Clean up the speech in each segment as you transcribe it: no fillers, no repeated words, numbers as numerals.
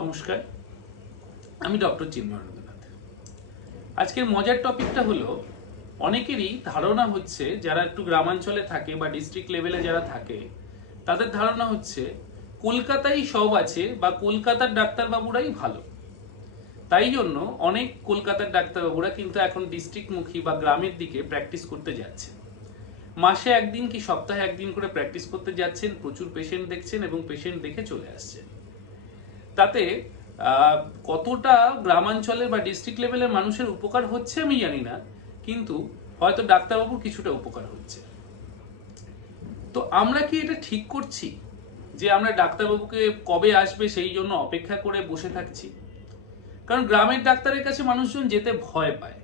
নমস্কার, আমি ডক্টর চিন্ময়েন্দ্রনাথ। আজকের মজার টপিকটা হলো, অনেকেরই ধারণা হচ্ছে যারা একটু গ্রামাঞ্চলে থাকে বা ডিস্ট্রিক্ট লেভেলে যারা থাকে তাদের ধারণা হচ্ছে কলকাতায় সব আছে বা কলকাতার ডাক্তারবাবুরাই ভালো। তাই জন্য অনেক কলকাতার ডাক্তারবাবুরা কিন্তু এখন ডিস্ট্রিক্টমুখী বা গ্রামের দিকে প্র্যাকটিস করতে যাচ্ছে। মাসে একদিন কি সপ্তাহে একদিন করে প্র্যাকটিস করতে যাচ্ছেন, প্রচুর পেশেন্ট দেখছেন এবং পেশেন্ট দেখে চলে আসছেন। তাতে কতটা গ্রামাঞ্চলের বা ডিস্ট্রিক্ট লেভেলের মানুষের উপকার হচ্ছে আমি জানি না, কিন্তু হয়তো ডাক্তারবাবুর কিছুটা উপকার হচ্ছে। তো আমরা কি এটা ঠিক করছি যে আমরা ডাক্তারবাবুকে কবে আসবে সেই জন্য অপেক্ষা করে বসে থাকছি? কারণ গ্রামের ডাক্তারের কাছে মানুষজন যেতে ভয় পায়,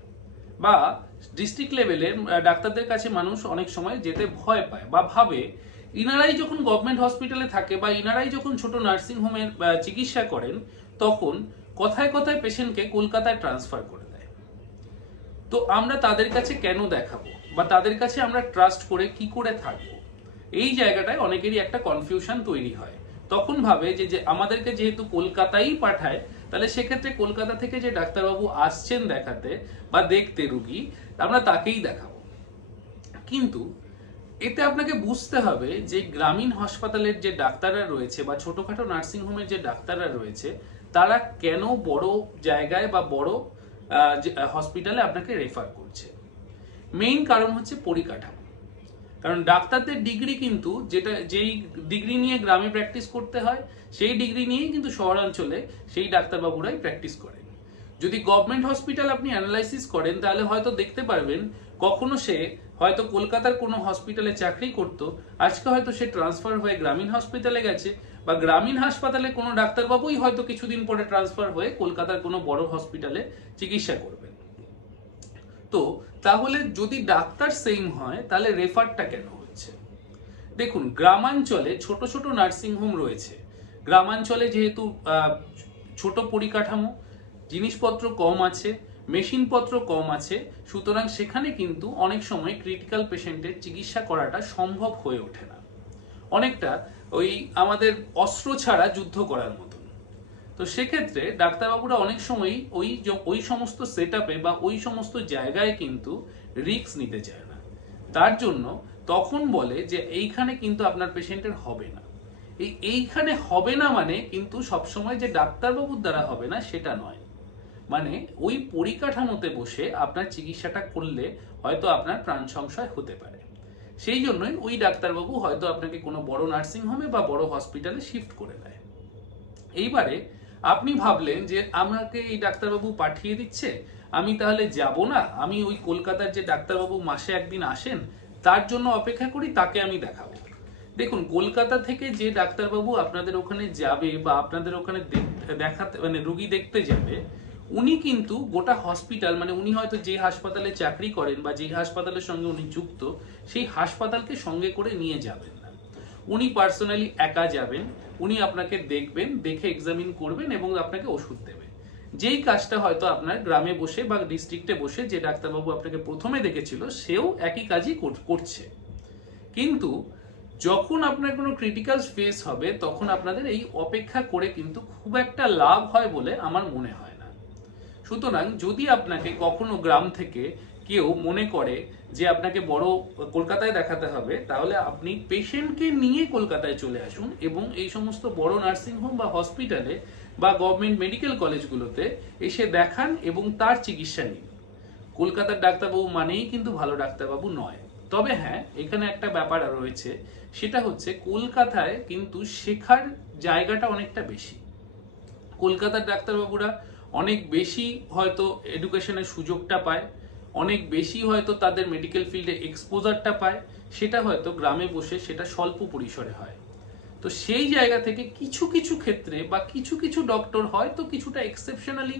বা ডিস্ট্রিক্ট লেভেলের ডাক্তারদের কাছে মানুষ অনেক সময় যেতে ভয় পায় বা ভাবে ইনারাই যখন গভর্নমেন্ট হসপিটালে থাকে বা ইনারাই যখন ছোট নার্সিং হোমের চিকিৎসা করেন তখন কথায় কথায় পেশেন্টকে কলকাতায় ট্রান্সফার করে দেয়। তো আমরা তাদের কাছে কেন দেখাবো বা তাদের কাছে আমরা ট্রাস্ট করে কি করে থাকবো? এই জায়গাটায় অনেকেরই একটা কনফিউশন তৈরি হয়। তখন ভাবে যে আমাদেরকে যেহেতু কলকাতায় পাঠায়, তাহলে সেক্ষেত্রে কলকাতা থেকে যে ডাক্তারবাবু আসছেন দেখাতে বা দেখতে রুগী, আমরা তাকেই দেখাবো। কিন্তু এতে আপনাকে বুঝতে হবে যে গ্রামীণ হাসপাতালের যে ডাক্তাররা রয়েছে বা ছোটখাটো নার্সিং হোমের যে ডাক্তাররা রয়েছে তারা কেন বড় জায়গায় বা বড় হসপিটালে আপনাকে রেফার করছে। মেইন কারণ হচ্ছে পরিকাঠামো। কারণ ডাক্তারদের ডিগ্রি কিন্তু যেই ডিগ্রি নিয়ে গ্রামে প্র্যাকটিস করতে হয় সেই ডিগ্রি নিয়েই কিন্তু শহরাঞ্চলে সেই ডাক্তারবাবুরাই প্র্যাকটিস করেন। যদি গভর্নমেন্ট হসপিটাল আপনি অ্যানালাইসিস করেন তাহলে হয়তো দেখতে পারবেন কখনো সে হয়তো কলকাতার কোনো হসপিটালে চাকরি করত, আজকে হয়তো সে ট্রান্সফার হয়ে গ্রামীণ হসপিটালে গেছে, বা গ্রামীণ হাসপাতালে কোনো ডাক্তারবাবুই হয়তো কিছুদিন পরে ট্রান্সফার হয়ে কলকাতার কোনো বড় হসপিটালে চিকিৎসা করবেন। তো তাহলে যদি ডাক্তার সেম হয় তাহলে রেফারটা কেন হচ্ছে? দেখুন, গ্রামাঞ্চলে ছোট ছোট নার্সিং হোম রয়েছে। গ্রামাঞ্চলে যেহেতু ছোট পরিকাঠামো, জিনিসপত্র কম আছে, মেশিনপত্র কম আছে, সুতরাং সেখানে কিন্তু অনেক সময় ক্রিটিক্যাল পেশেন্টের চিকিৎসা করাটা সম্ভব হয়ে ওঠে না। অনেকটা ওই আমাদের অস্ত্র ছাড়া যুদ্ধ করার মতন। তো সেক্ষেত্রে ডাক্তারবাবুরা অনেক সময় ওই সমস্ত সেট আপে বা ওই সমস্ত জায়গায় কিন্তু রিস্ক নিতে চায় না। তার জন্য তখন বলে যে এইখানে কিন্তু আপনার পেশেন্টের হবে না। এইখানে হবে না মানে কিন্তু সবসময় যে ডাক্তারবাবুর দ্বারা হবে না সেটা নয়, মানে ওই পরিকাঠামোতে বসে আপনার চিকিৎসাটা করলে হয়তো আপনার প্রাণ সংশয় হতে পারে। সেই জন্যই ওই ডাক্তারবাবু হয়তো আপনাকে কোনো বড় নার্সিং হোমে বা বড় হসপিটালে শিফট করে দেয়। এইবারে আপনি ভাবলেন যে আমাকে এই ডাক্তারবাবু পাঠিয়ে দিচ্ছে, আমি তাহলে যাব না, আমি ওই কলকাতার যে ডাক্তারবাবু মাসে একদিন আসেন তার জন্য অপেক্ষা করি, তাকে আমি দেখাবো। দেখুন, কলকাতা থেকে যে ডাক্তারবাবু আপনাদের ওখানে যাবে বা আপনাদের ওখানে দেখাতে মানে রুগী দেখতে যাবে, উনি কিন্তু গোটা হসপিটাল মানে উনি হয়তো যে হাসপাতালে চাকরি করেন বা যে হাসপাতালের সঙ্গে উনি যুক্ত সেই হাসপাতালকে সঙ্গে করে নিয়ে যাবেন না। উনি পার্সোনালি একা যাবেন, উনি আপনাকে দেখবেন, দেখে এক্সামিন করবেন এবং আপনাকে ওষুধ দেবেন। যেই কাজটা হয়তো আপনার গ্রামে বসে বা ডিস্ট্রিক্টে বসে যে ডাক্তারবাবু আপনাকে প্রথমে দেখেছিল সেও একই কাজই করছে। কিন্তু যখন আপনার কোনো ক্রিটিক্যাল ফেস হবে তখন আপনাদের এই অপেক্ষা করে কিন্তু খুব একটা লাভ হয় বলে আমার মনে হয় না। সুতরাং যদি আপনাকে কখনো গ্রাম থেকে কেউ মনে করে যে আপনাকে বড় কলকাতায় দেখাতে হবে, তাহলে আপনি পেশেন্টকে নিয়ে কলকাতায় চলে আসুন এবং এই সমস্ত বড় নার্সিং হোম বা হসপিটালে বা গভর্নমেন্ট মেডিকেল কলেজগুলোতে এসে দেখান এবং তার চিকিৎসা নিন। কলকাতার ডাক্তারবাবু মানেই কিন্তু ভালো ডাক্তারবাবু নয়। তবে হ্যাঁ, এখানে একটা ব্যাপার রয়েছে, সেটা হচ্ছে কলকাতায় কিন্তু শেখার জায়গাটা অনেকটা বেশি। কলকাতার ডাক্তারবাবুরা অনেক বেশি হয়তো এডুকেশনের সুযোগটা পায়, অনেক বেশি হয়তো তাদের মেডিকেল ফিল্ডে এক্সপোজারটা পায়, সেটা হয়তো গ্রামে বসে সেটা স্বল্প পরিসরে হয়। তো সেই জায়গা থেকে কিছু কিছু ক্ষেত্রে বা কিছু কিছু ডক্টর হয়তো কিছুটা এক্সেপশনালি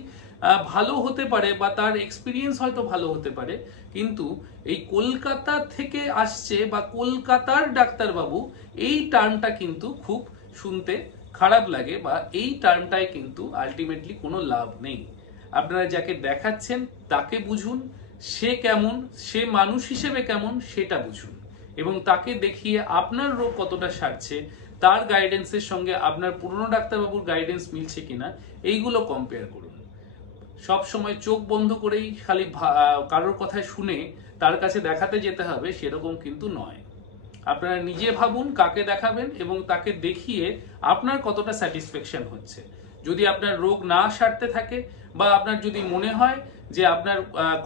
ভালো হতে পারে বা তার এক্সপিরিয়েন্স হয়তো ভালো হতে পারে, কিন্তু এই কলকাতা থেকে আসছে বা কলকাতার ডাক্তারবাবু, এই টার্মটা কিন্তু খুব শুনতে খারাপ লাগে বা এই টার্মটায় কিন্তু আলটিমেটলি কোনো লাভ নেই। আপনারা যাকে দেখাচ্ছেন তাকে বুঝুন, সে কেমন, সে মানুষ হিসেবে কেমন সেটা বুঝুন এবং তাকে দেখিয়ে আপনার রোগ কতটা সারছে তার গাইডেন্সের সঙ্গে আপনার পুরনো ডাক্তারবাবুর গাইডেন্স মিলছে কিনা এইগুলো কম্পেয়ার করুন। সব সময় চোখ বন্ধ করেই খালি কারোর কথা শুনে তার কাছে দেখাতে যেতে হবে সেরকম কিন্তু নয়। আপনারা নিজে ভাবুন কাকে দেখাবেন এবং তাকে দেখিয়ে আপনার কতটা স্যাটিসফ্যাকশন হচ্ছে। যদি আপনার রোগ না সারতে থাকে বা আপনার যদি মনে হয় যে আপনার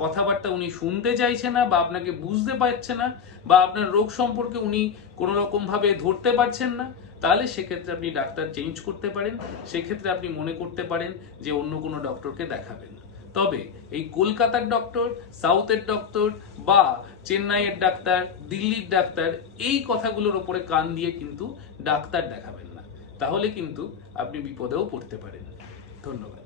কথাবার্তা উনি শুনতে চাইছে না বা আপনাকে বুঝতে পারছে না বা আপনার রোগ সম্পর্কে উনি কোনো রকম ভাবে ধরতে পারছেন না, তাহলে সেক্ষেত্রে আপনি ডাক্তার চেঞ্জ করতে পারেন। সেক্ষেত্রে আপনি মনে করতে পারেন যে অন্য কোনো ডক্টরকে দেখাবেন। তবে এই কলকাতার ডক্টর, সাউথের ডক্টর বা চেন্নাইয়ের ডাক্তার, দিল্লির ডাক্তার, এই কথাগুলোর উপরে কান দিয়ে কিন্তু ডাক্তার দেখাবেন না, তাহলে কিন্তু আপনি বিপদেও পড়তে পারেন। ধন্যবাদ।